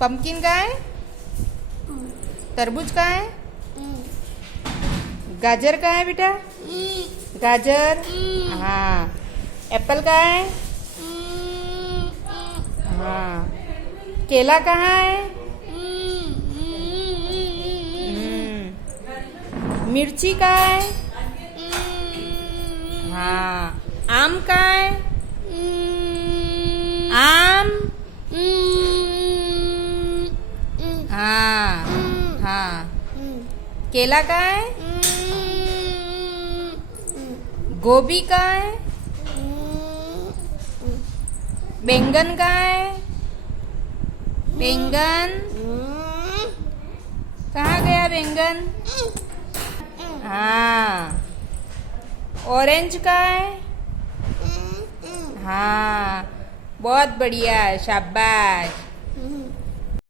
पंपकिन का है? तरबूज का है? गाजर का है बेटा? गाजर। हाँ। एप्पल का है? हाँ। केला कहाँ है? मिर्ची का है? हाँ। आम का है? आम। हाँ हाँ। केला का है? गोभी का है? बैंगन का है? बैंगन। कहाँ गया बैंगन? हाँ। ऑरेंज का है? हाँ, बहुत बढ़िया, शाबाश।